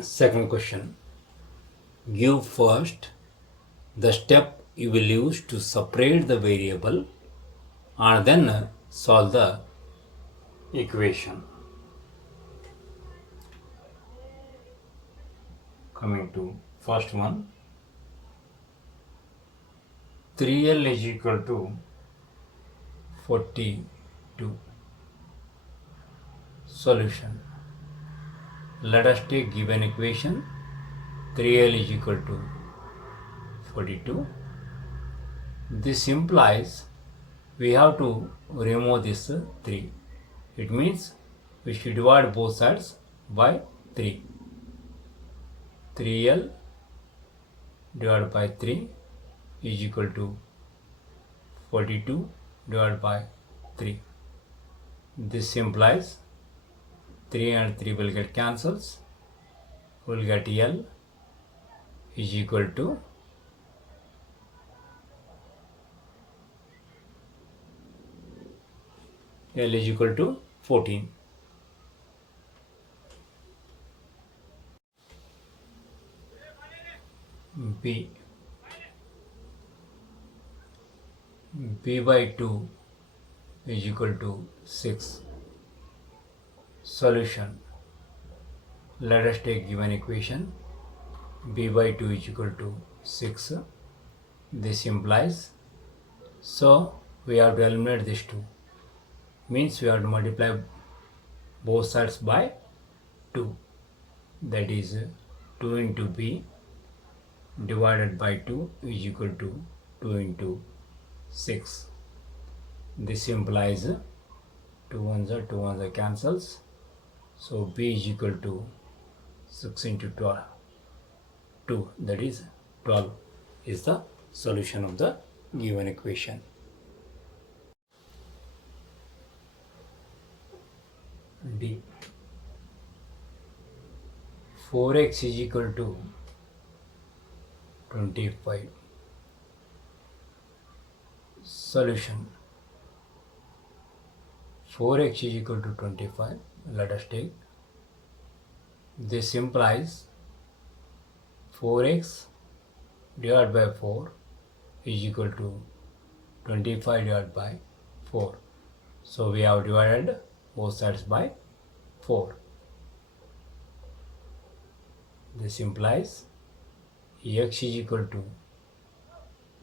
Second question. Give first the step you will use to separate the variable and then solve the equation. Coming to first one, 3L is equal to 42. Solution. Let us take given equation 3L is equal to 42. This implies we have to remove this 3. It means we should divide both sides by 3. 3L divided by 3 is equal to 42 divided by 3. This implies 3 and 3 will get cancels. We will get L is equal to L is equal to 14. B by 2 is equal to 6. Solution. Let us take given equation b by 2 is equal to 6. This implies, so we have to eliminate this 2. Means we have to multiply both sides by 2. That is 2 into b divided by 2 is equal to 2 into 6. This implies 2 ones are cancels. So b is equal to 6 into 12. 2, that is 12 is the solution of the given equation. D. 4x is equal to 25. Solution. 4x is equal to 25. Let us take. This implies 4x divided by 4 is equal to 25 divided by 4. So we have divided both sides by 4. This implies x is equal to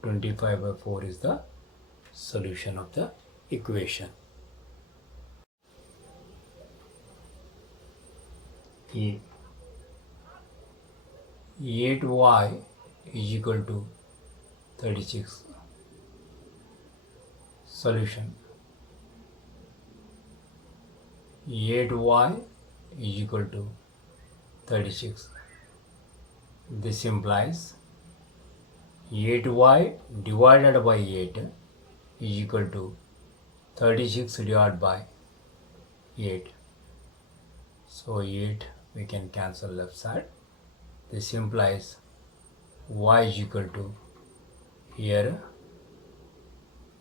25 by 4 is the solution of the equation. E. 8y is equal to 36. Solution. 8y is equal to 36. This implies 8y divided by 8 is equal to 36 divided by 8. So 8 we can cancel left side. This implies y is equal to, here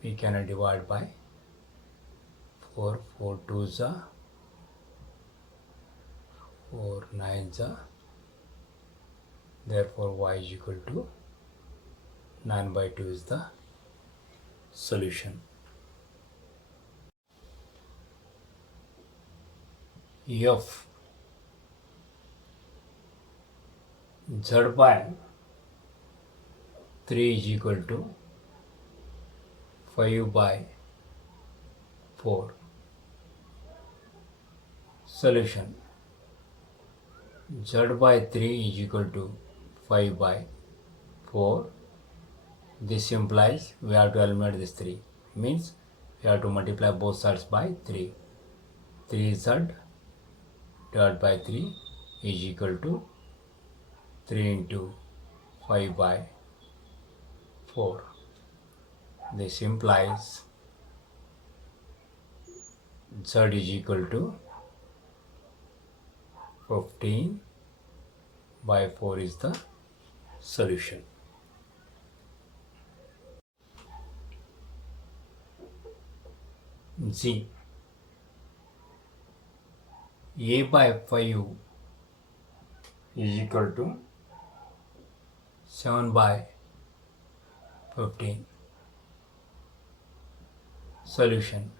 we can divide by 4, 4 2s are 4 9s are, therefore y is equal to 9 by 2 is the solution. F. Z by 3 is equal to 5 by 4. Solution. Z by 3 is equal to 5 by 4. This implies we have to eliminate this 3. Means we have to multiply both sides by 3. 3z divided by 3 is equal to 3 into 5 by 4. This implies z is equal to 15 by 4 is the solution. Z. A by 5 is equal to 7 by 15. Solution: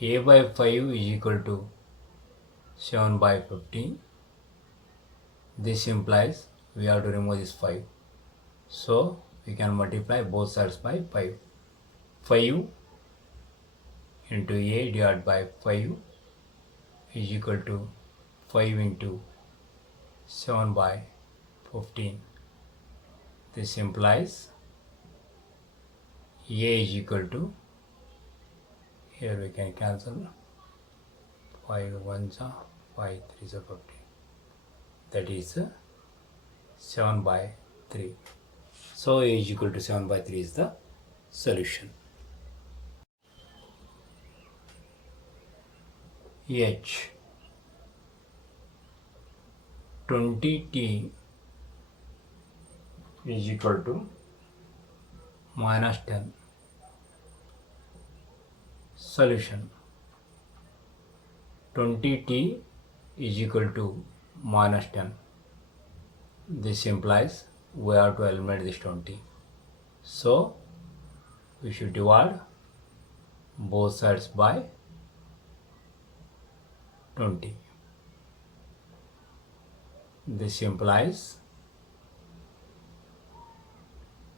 a by 5 is equal to 7 by 15. This implies we have to remove this 5. So we can multiply both sides by 5. 5 into a divided by 5 is equal to 5 into 7 by 15. This implies a is equal to, here we can cancel 5 1s are 5 3s are 15. That is 7 by 3. So a is equal to 7 by 3 is the solution. H 20t is equal to minus 10. Solution: 20t is equal to minus 10. This implies we have to eliminate this 20. So we should divide both sides by 20. This implies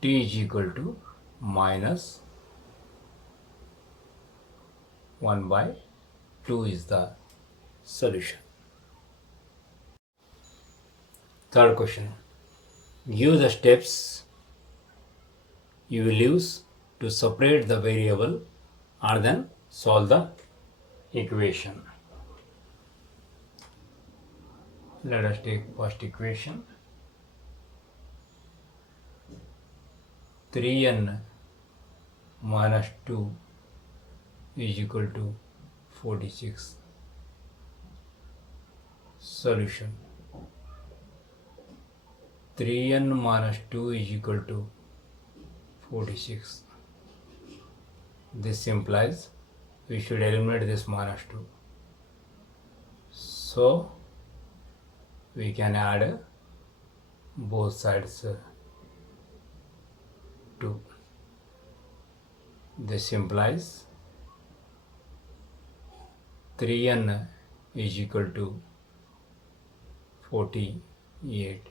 t is equal to minus 1 by 2 is the solution. Third question. Give the steps you will use to separate the variable and then solve the equation. Let us take first equation. 3n minus 2 is equal to 46. Solution: 3n minus 2 is equal to 46. This implies we should eliminate this minus 2. So we can add both sides 2. This implies 3n is equal to 48.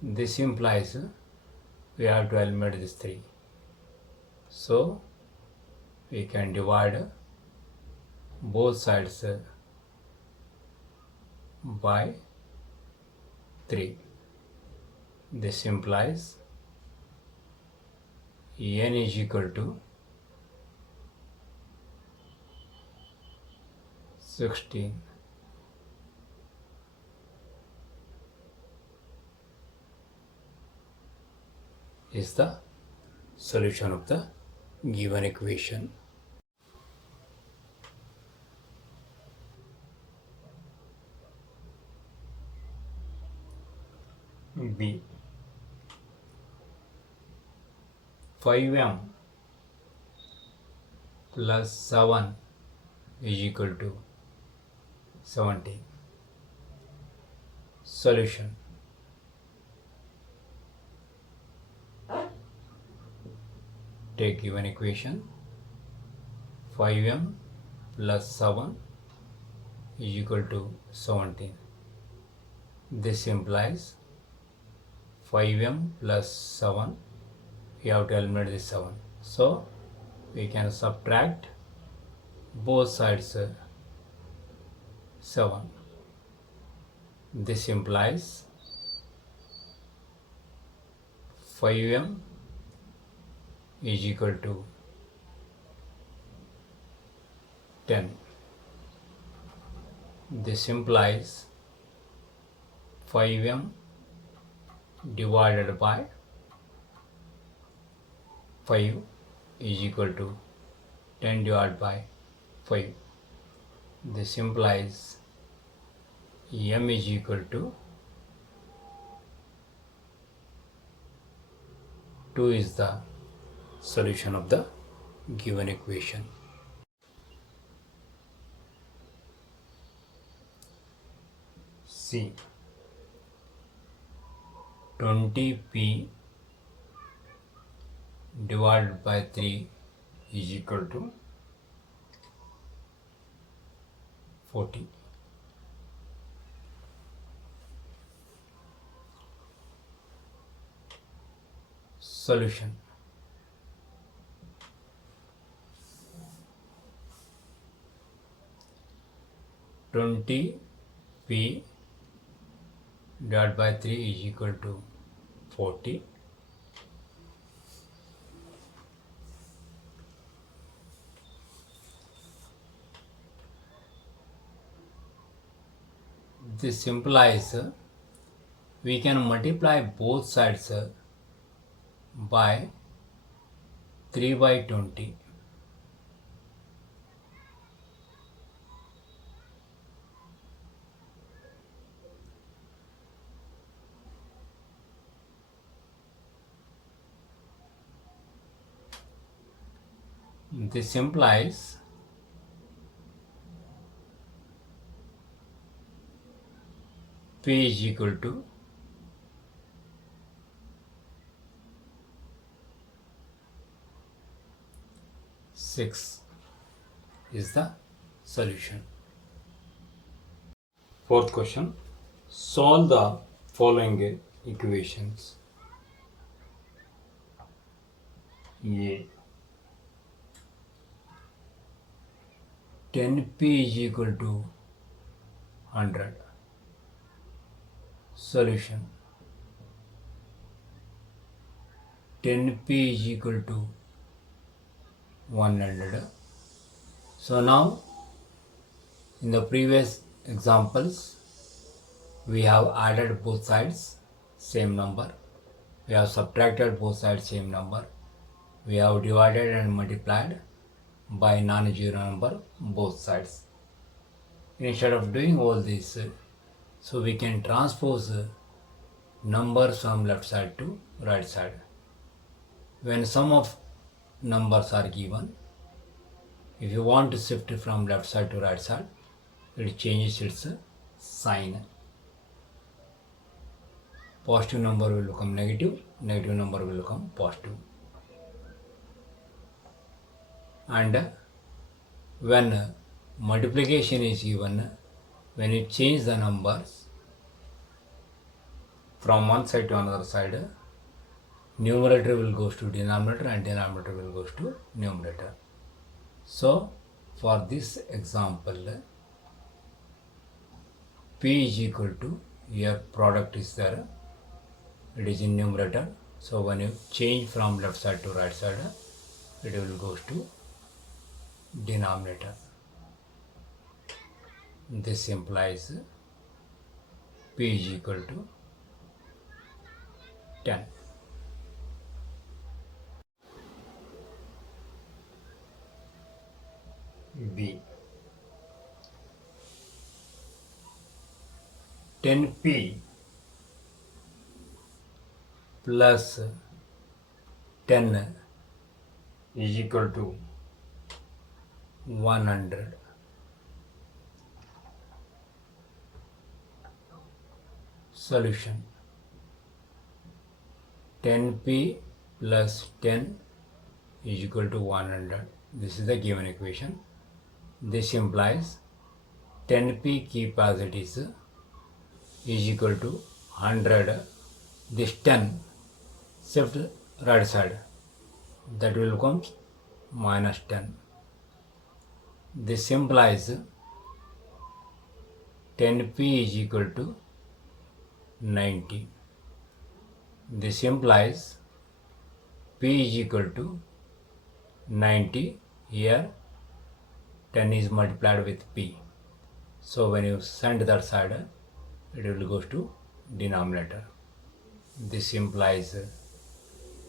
This implies we have to eliminate this 3. So we can divide both sides by 3. This implies n is equal to 16. Is the solution of the given equation. B. 5m plus 7 is equal to 17. Solution: take given equation. 5m plus 7 is equal to 17. This implies 5m plus 7, we have to eliminate this 7. So we can subtract both sides 7. This implies 5m is equal to 10. This implies 5m divided by 5 is equal to 10 divided by 5. This implies m is equal to 2 is the solution of the given equation. C. 20p divided by 3 is equal to 40. Solution. Twenty p divided by 3 is equal to 40. This implies we can multiply both sides by 3 by 20. This implies P is equal to 6 is the solution. Fourth question. Solve the following equations. A. 10p is equal to 100. Solution. 10p is equal to 100. So now in the previous examples we have added both sides same number, we have subtracted both sides same number, we have divided and multiplied by non-zero number both sides. Instead of doing all this, so we can transpose numbers from left side to right side. When sum of numbers are given, if you want to shift from left side to right side, it changes its sign. Positive number will become negative, negative number will become positive. And when multiplication is given, when you change the numbers from one side to another side, numerator will goes to denominator and denominator will goes to numerator. So for this example, P is equal to, here product is there, it is in numerator. So when you change from left side to right side, it will goes to denominator. This implies P is equal to 10. B. 10p plus 10 is equal to 100. Solution. 10p plus 10 is equal to 100. This is the given equation. This implies 10p keep as it is equal to 100. This 10 shift right side, that will become minus 10. This implies 10p is equal to 90. This implies p is equal to 90. Here 10 is multiplied with p. So when you send that side, it will go to denominator. This implies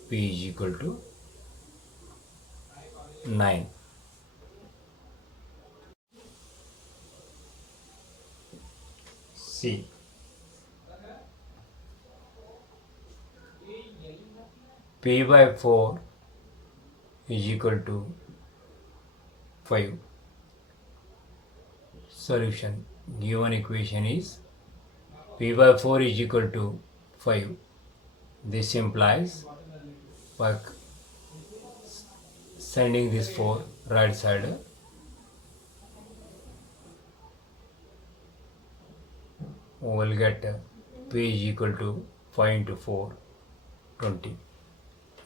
p is equal to 9. C. P by 4 is equal to 5. Solution. Given equation is p by 4 is equal to 5. This implies by sending this 4 right side, we will get p is equal to 5 into 4, 20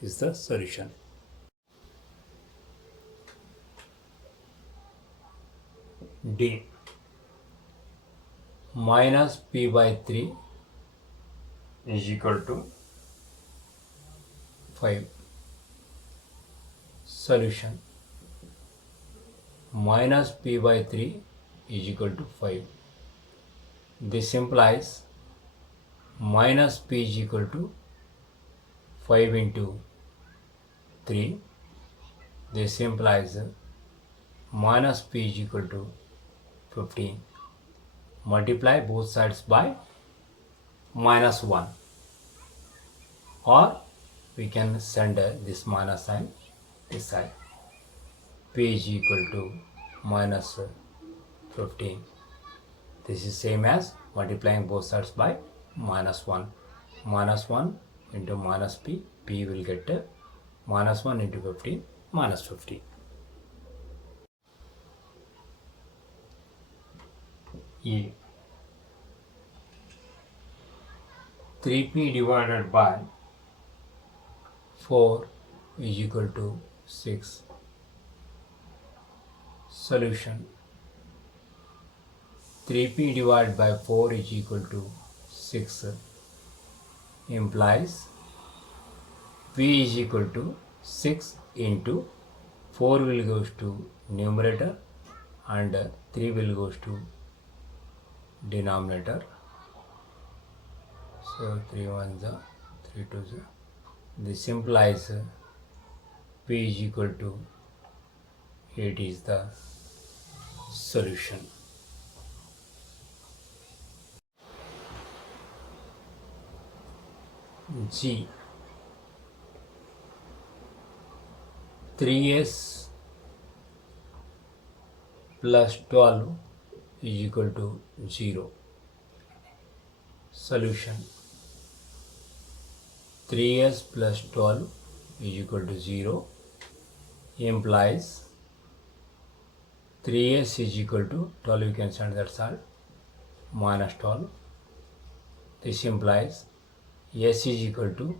is the solution. D. Minus p by 3 is equal to 5. Solution. Minus p by 3 is equal to 5. This implies minus p is equal to 5 into 3. This implies minus p is equal to 15. Multiply both sides by minus 1, or we can send this minus sign this side. P is equal to minus 15. This is same as multiplying both sides by minus 1. Minus 1 into minus p, p will get minus 1 into 15, minus 15. E. 3p divided by 4 is equal to 6. Solution. 3p divided by 4 is equal to 6 implies p is equal to 6 into 4 will goes to numerator and 3 will goes to denominator. So 3 1 the 3 2 the. This implies p is equal to 8 is the solution. G. 3s plus 12 is equal to 0. Solution. 3s plus 12 is equal to 0 implies 3s is equal to 12, you can send that side, minus 12. This implies s is equal to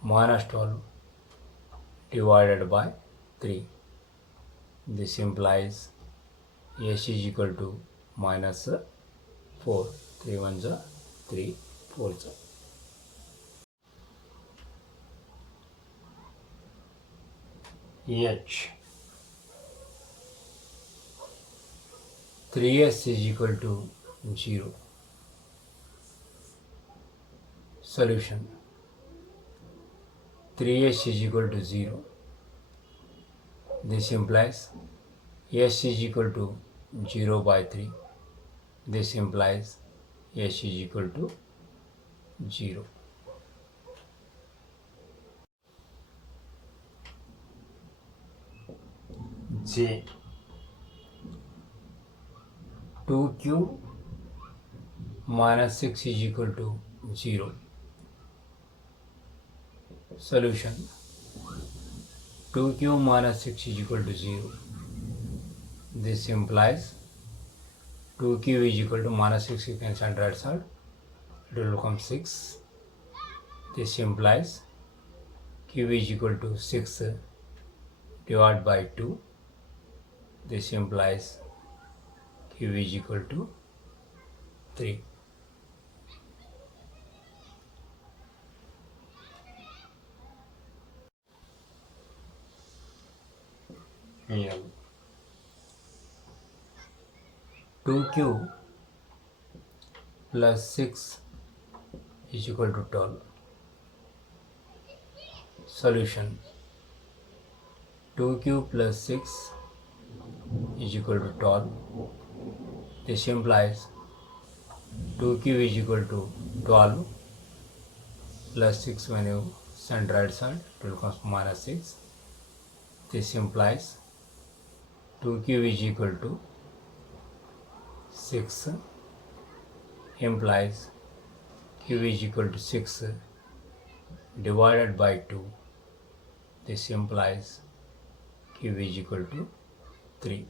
minus 12 divided by 3. This implies s is equal to minus 4. 3 1 is 3, 4 is. H. 3s is equal to 0. Solution. 3s is equal to 0. This implies s is equal to 0 by 3. This implies s is equal to 0. J. 2q minus 6 is equal to 0. Solution. 2q minus 6 is equal to 0. This implies 2q is equal to minus 6, you can send right side, it will become 6. This implies q is equal to 6 divided by 2. This implies q is equal to 3. Here 2q plus 6 is equal to 12. Solution. 2q plus 6 is equal to 12. This implies 2q is equal to 12 plus 6, when you send right side it will become minus 6. This implies 2q is equal to 6 implies q is equal to 6 divided by 2. This implies q is equal to 3.